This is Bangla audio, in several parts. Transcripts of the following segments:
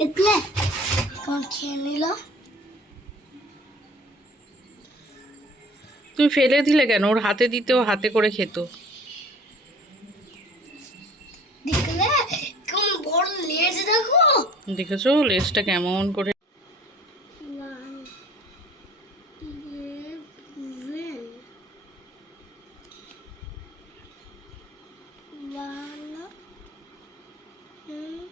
দেখলে কোন খেয়ে নিল। তুমি ফেলে দিলে কেন? ওর হাতে দিতে ও হাতে করে খেত। দেখলে কেমন বড় লেজ দেখো। দেখেছো লেজটা কেমন করে? 1, 11, 1,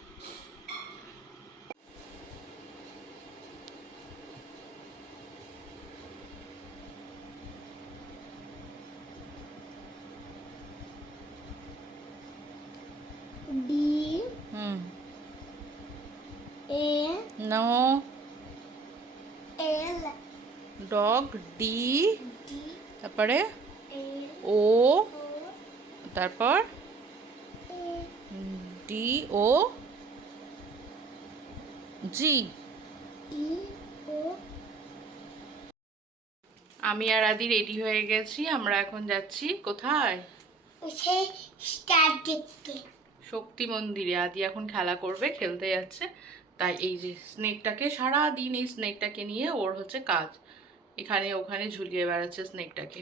D, A, no. L, dog D, D, তারপরে A, ও, O, তারপর A, D O G. E, O। আমি আর আদি রেডি হয়ে গেছি, আমরা এখন যাচ্ছি কোথায়? সে স্টার দেখতে। শক্তি মন্দিরে। আদি এখন খেলা করবে, খেলতে যাচ্ছে। তাই এই যে স্নেকটাকে সারা দিন, এই স্নেকটাকে নিয়ে ওর হচ্ছে কাজ, এখানে ওখানে ঝুলিয়ে বেড়াচ্ছে স্নেকটাকে।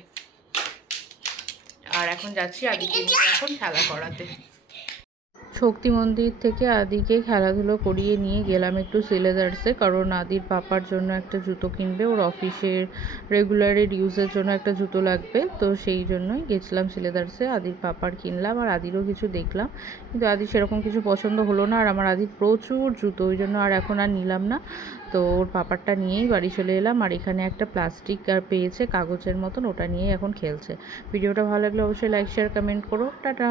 আর এখন যাচ্ছি আদিকে নিয়ে এখন খেলা করাতে। শক্তি মন্দির থেকে আদিকে খেলাধুলো করিয়ে নিয়ে গেলাম একটু সিলেদার্সে, কারণ আদির পাপার জন্য একটা জুতো কিনবে, ওর অফিসের রেগুলারের ইউজের জন্য একটা জুতো লাগবে, তো সেই জন্যই গেছিলাম সিলেদার্সে। আদির পাপার কিনলাম আর আদিরও কিছু দেখলাম, কিন্তু আদির সেরকম কিছু পছন্দ হলো না। আর আমার আদির প্রচুর জুতো, ওই জন্য আর এখন আর নিলাম না। তো ওর পাপারটা নিয়েই বাড়ি চলে এলাম। আর এখানে একটা প্লাস্টিক আর পেয়েছে কাগজের মতন, ওটা নিয়েই এখন খেলছে। ভিডিওটা ভালো লাগলে অবশ্যই লাইক শেয়ার কমেন্ট করো। টাটা।